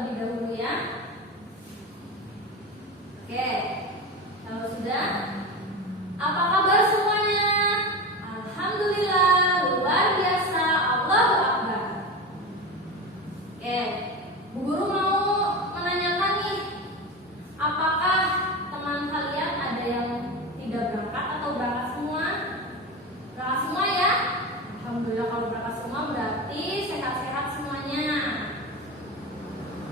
terlebih dahulu ya. Oke, kalau sudah, apa kabar semuanya? Alhamdulillah, luar biasa, Allahu Akbar. Oke, Bu Guru mau menanyakan nih, apakah teman kalian ada yang tidak berangkat atau berangkat semua? Berangkat semua ya? Alhamdulillah, kalau berangkat semua berarti sehat-sehat semuanya.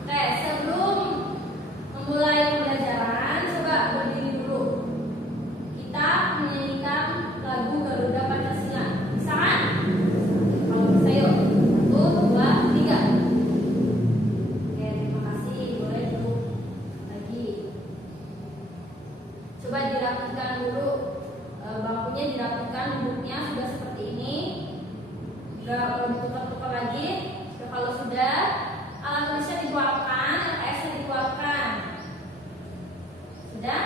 Oke, sebelum memulai pembelajaran, coba berdiri dulu. Kita menyanyikan lagu Garuda Pancasila. Bisa kan? Kalau bisa yuk. 1, 2, 3. Oke, terima kasih. Boleh duduk lagi. Coba dirapikan dulu. Bangkunya dirapikan, duduknya sudah seperti ini. Gak perlu ditukar-tukar lagi. Kalau sudah, alat tulisnya dikeluarkan, LKS-nya dikeluarkan. Sudah?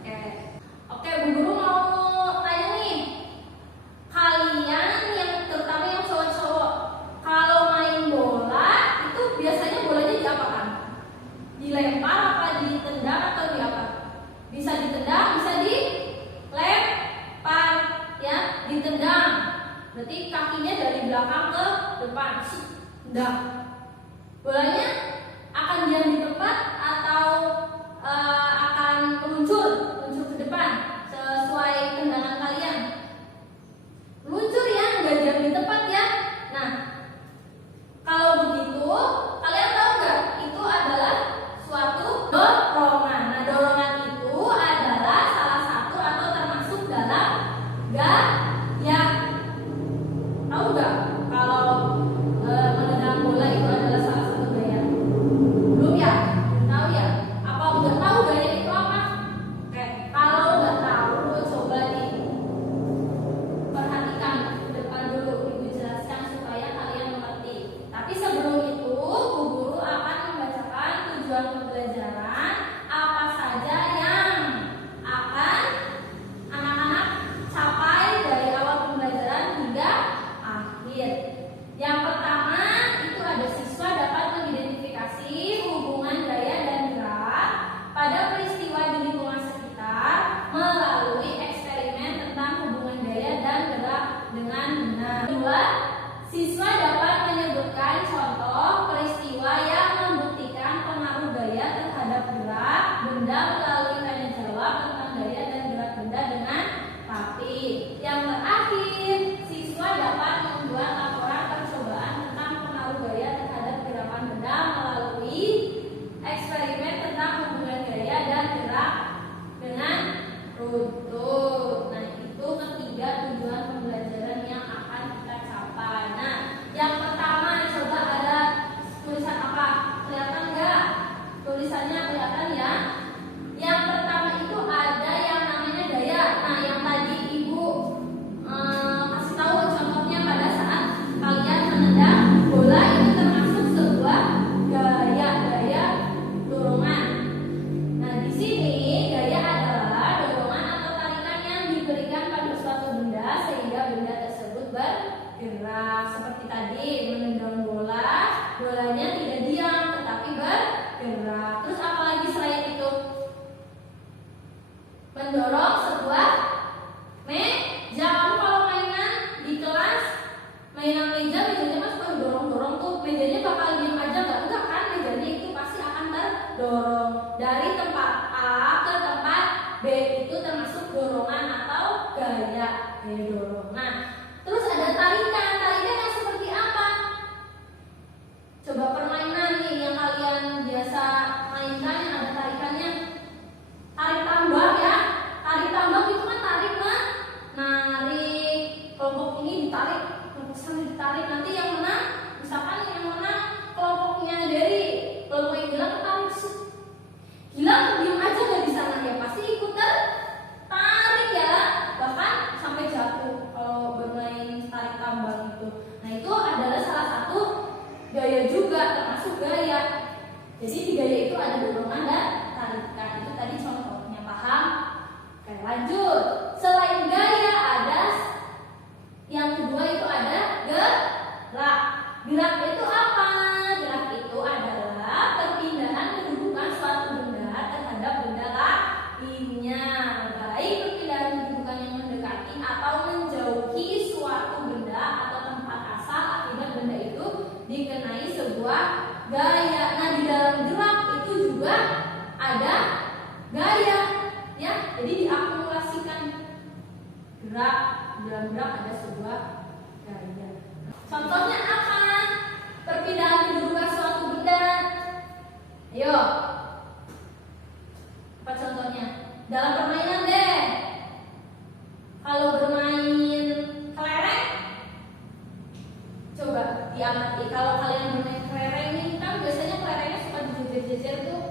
Oke. Oke, Bu Guru mau tanya nih. Kalian yang terutama yang cowok-cowok, kalau main bola itu biasanya bolanya diapakan? Dilempar apa ditendang atau diapa? Bisa ditendang, bisa dilempar, ya, ditendang. Berarti kakinya dari belakang ke depan. Tendang. Bolanya akan diam di tempat atau akan meluncur ke depan sesuai tendangan kalian. Meluncur ya, nggak diam di tempat ya. Nah, kalau begitu kalian tahu nggak itu adalah suatu dorongan. Nah, dorongan itu adalah salah satu atau termasuk dalam gaya. Tahu nggak kalau menendang bola itu adalah salah satu gaya? Belum ya? Tahu ya? Apa udah tahu gaya itu apa? Oke, kalau udah tahu, coba diperhatikan ke depan dulu, Ibu jelaskan supaya kalian mengerti. Tapi sebelum itu, Bu Guru akan membacakan tujuan pembelajaran apa saja yang akan anak-anak capai dari awal pembelajaran hingga akhir. Yang pertama itu ada siswa dapat mengidentifikasi hubungan gaya dan gerak pada peristiwa di lingkungan sekitar melalui eksperimen tentang hubungan gaya dan gerak dengan benar. Kedua, siswa dapat menyebutkan contoh peristiwa yang membuktikan pengaruh gaya terhadap gerak benda melalui tanya jawab tentang gaya dan gerak benda dengan rapi. Yang terakhir, siswa dapat membuat laporan percobaan tentang pengaruh gaya terhadap gerakan benda melalui eksperimen tentang hubungan gaya dan gerak dengan runtut. Nah, itu ketiga tujuan pembelajaran yang akan kita capai. Nah, yang pertama coba ada tulisan apa? Kelihatan nggak? Tulisannya kelihatan ya? Yang pertama itu ada yang namanya gaya. Nah, yang tadi Ibu kasih tahu contohnya pada saat kalian menendang bola itu termasuk sebuah gaya dorongan. Nah, di sini gaya adalah dorongan atau tarikan yang diberikan pada suatu benda sehingga benda tersebut bergerak. Seperti tadi menendang bola, bolanya tidak diam tetapi bergerak. Terus apa lagi selain itu? Mendorong sebuah meja. Kamu kalau mainan di kelas, mainan mejanya mas kalau dorong-dorong tuh mejanya bakal diam aja nggak? Enggak kan, mejanya itu pasti akan terdorong dari tempat A ke tempat B. Itu termasuk dorongan atau gaya dorong. Nah, terus ada tarikan yang seperti apa? Coba permainan nih yang kalian biasa mainkan yang ada tarikannya. Tarik tambang ya. Tarik tambang itu kan tarik menarik. Kelompok ini ditarik, kelompok sana ditarik. Nanti yang menang, misalkan yang menang kelompoknya dari kelompok yang Gilang ketarik. Gilang diam aja nggak di sana ya, pasti ikut tarik ya. Bahkan sampai jatuh kalau bermain tarik tambang itu. Nah, itu adalah salah satu gaya juga, termasuk gaya. Jadi di gaya itu ada dorongan dan tarikan. Itu tadi contohnya, paham? Oke, lanjut. Selain gaya ada yang kedua itu ada gerak. Gerak itu apa? Gerak itu adalah juga ada gaya, ya. Jadi diakumulasikan gerak, dalam gerak ada sebuah gaya. Contohnya apa? Perpindahan kedudukan suatu benda. Ayo. Apa contohnya? Dalam permainan deh. Kalau bermain kelereng, coba diamati. Kalau kalian bermain kelereng nih, kan biasanya kelerengnya suka dijejer-jejer tuh.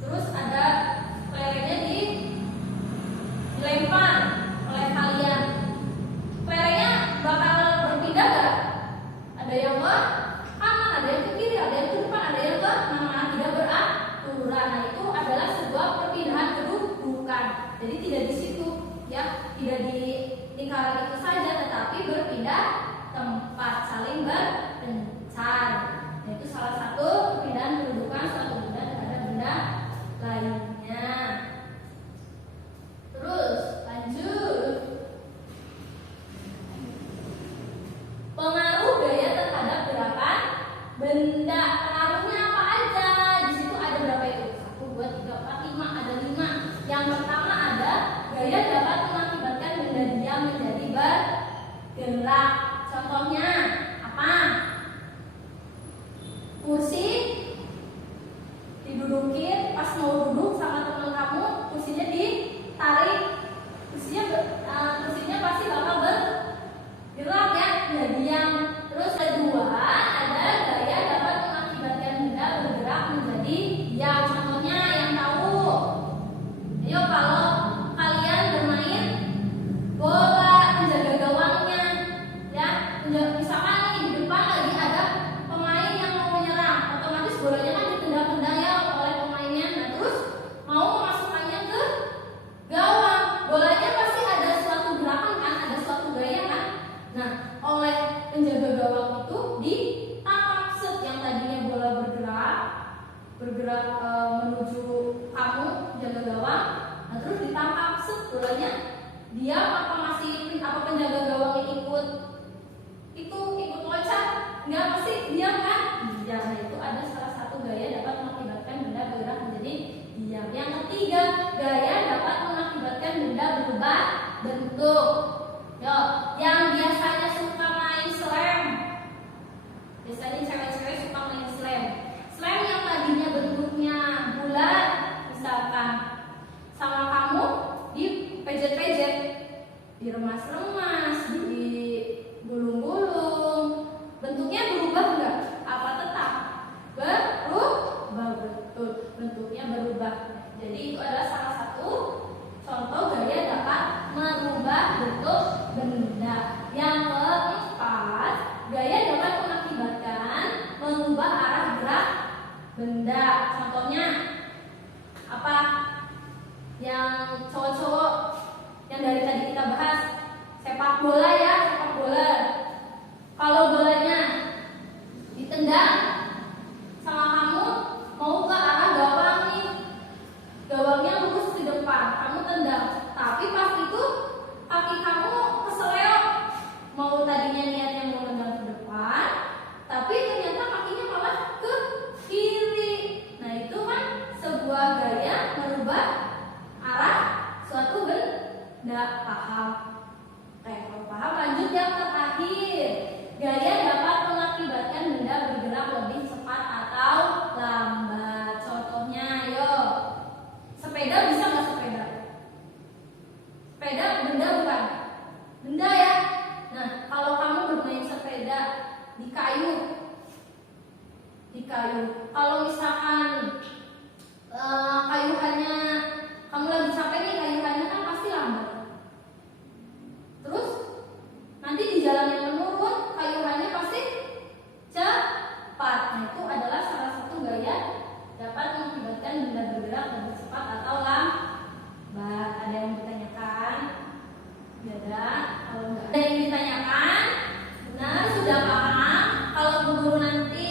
Terus ada kelerengnya dilempar oleh kalian. Kelerengnya bakal berpindah gak? Ada yang ke kanan, ada yang ke kiri, ada yang ke depan, ada yang ke mana, tidak beraturan. Nah, itu adalah sebuah perpindahan kedudukan. Jadi tidak di situ, ya, tidak di lingkaran itu saja, tetapi berpindah tempat, saling berpencar. Nah, itu salah satu perpindahan kedudukan suatu benda terhadap benda lainnya. Terus lanjut. Pengaruh gaya terhadap gerakan benda. Pengaruhnya apa aja? Di situ ada berapa itu? 1, 2, 3, 4, 5. Ada 5. Yang pertama ada gaya dapat mengakibatkan benda diam menjadi bergerak. Contohnya apa? Kursi didudukin, pas mau duduk sama teman kamu, kursinya ditarik, kursinya pasti bakal bergerak, ya, nggak diam. Terus kedua ada gaya dapat mengakibatkan benda bergerak menjadi diam. Contohnya yang tahu, ayo kalau kalian bermain bola, penjaga gawangnya, ya, misalkan nih di depan lagi ada pemain yang mau menyerang, otomatis bolanya kan ditendang-tendang ya oleh pemainnya. Nah, terus mau memasukkannya ke gawang, bolanya pasti ada suatu gerakan kan, ada suatu gaya kan. Nah, oleh penjaga gawang itu ditangkap set, yang tadinya bola bergerak menuju kamu jaga gawang. Nah, terus ditangkap set, bolanya dia apa penjaga gawangnya ikut loncat? Enggak, pasti diam kan? Diam. Nah, itu ada salah satu gaya dapat mengakibatkan benda bergerak menjadi diam. Yang ketiga, gaya dapat mengakibatkan benda berubah bentuk. Yo, yang biasanya suka main slam. Biasanya cewek-cewek suka main slam. Slam yang tadinya bentuknya bulat, misalkan sama kamu dipejet-pejet, diremas-remas, digulung-gulung, bentuknya berubah enggak? Apa tetap? Berubah, betul, bentuknya berubah. Jadi itu adalah salah satu contoh gaya dapat merubah bentuk benda. Yang keempat, gaya dapat mengakibatkan mengubah arah gerak benda. Contohnya apa? Yang cowok-cowok yang dari tadi kita bahas, sepak bola, ya, sepak bola. Kalau bolanya ditendang sama kamu, mau ke arah gawang nih, gawangnya lurus ke depan, kamu tendang, tapi pas itu kaki kamu keseleo, mau tadinya niatnya mau tendang ke depan, tapi ternyata kakinya malah ke kiri. Nah, itu kan sebuah gaya merubah arah suatu benda. Paham? Kalau paham, lanjut yang terakhir. Gaya dapat mengakibatkan benda bergerak lebih cepat atau lambat. Contohnya, ayo. Sepeda, bisa nggak sepeda? Sepeda benda bukan? Benda, ya. Nah, kalau kamu bermain sepeda di kayu. Kalau misalkan kayuhannya, kamu lagi capek nih, kayuhannya kan pasti lambat. Terus nanti di jalan yang menurun, kayuhannya pasti cepat. Nah, itu adalah salah satu gaya dapat mengakibatkan benda bergerak lebih cepat atau lambat. Ada yang ditanyakan? Ada? Kalau enggak ada yang ditanyakan, benar, sudah paham? Kalau guru nanti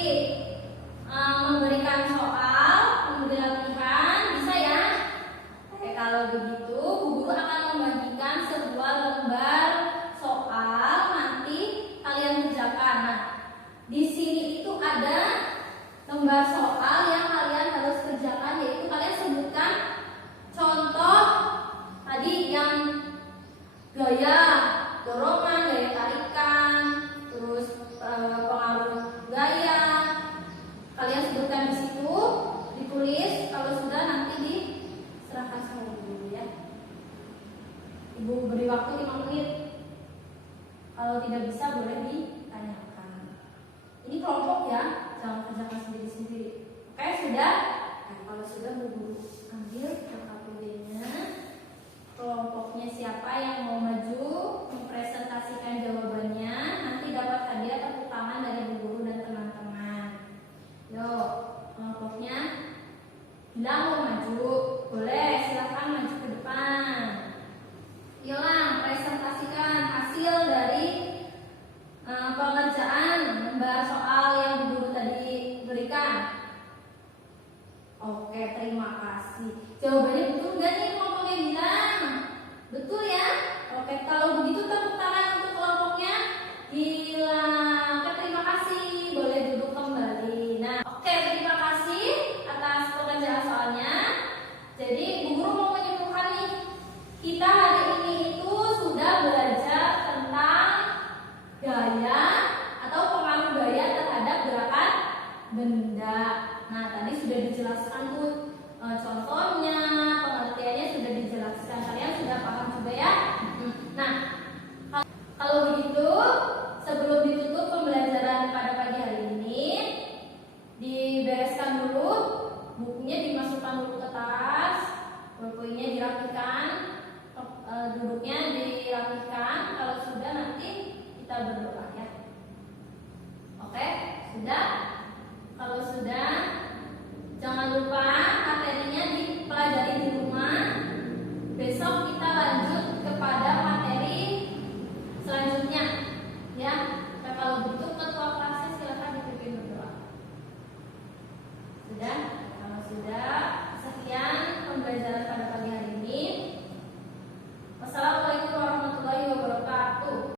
memberikan soal, memberi latihan, bisa ya? Kalau begitu, guru akan membagikan sebuah lembar soal, nanti kalian kerjakan. Nah, di sini itu ada lembar soal yang kalian harus kerjakan. gaya dorongan, gaya tarikan, terus pengaruh gaya. Kalian sebutkan di situ, ditulis. Kalau sudah nanti diserahkan sama ibu ya. Ibu beri waktu 5 menit. Kalau tidak bisa boleh ditanyakan. Ini kelompok ya, jangan kerjakan sendiri-sendiri. Oke, sudah? Nah, kalau sudah Bu Guru ambil KKPD-nya. Kelompoknya siapa yang mau maju mempresentasikan jawabannya, nanti dapat hadiah tepuk tangan dari Bu Guru dan teman-teman. Yuk, kelompoknya bilang mau maju, boleh silahkan maju ke depan. Yuk, presentasikan hasil dari pengerjaan lembar soal yang Bu Guru tadi berikan. Oke, terima kasih. Jawabannya betul nggak nih kelompoknya bilang? Betul ya? Oke, kalau begitu tepuk tangan untuk kelompoknya. Gila, oke, terima kasih. Boleh duduk kembali. Nah, oke, terima kasih atas pengerjaan soalnya. Jadi, Bu Guru mau menyimpulkan nih, kita hari ini itu sudah belajar tentang gaya atau pengaruh gaya terhadap gerakan benda. Nah, tadi sudah dijelaskan tuh contohnya, pengertiannya sudah dijelaskan. Kalian sudah paham juga ya? Nah, kalau begitu, sebelum ditutup pembelajaran pada pagi hari ini, dibereskan dulu, bukunya dimasukkan dulu ke tas, bukunya dirapikan, duduknya dirapikan. Kalau sudah nanti kita berdoa ya. Oke, sudah?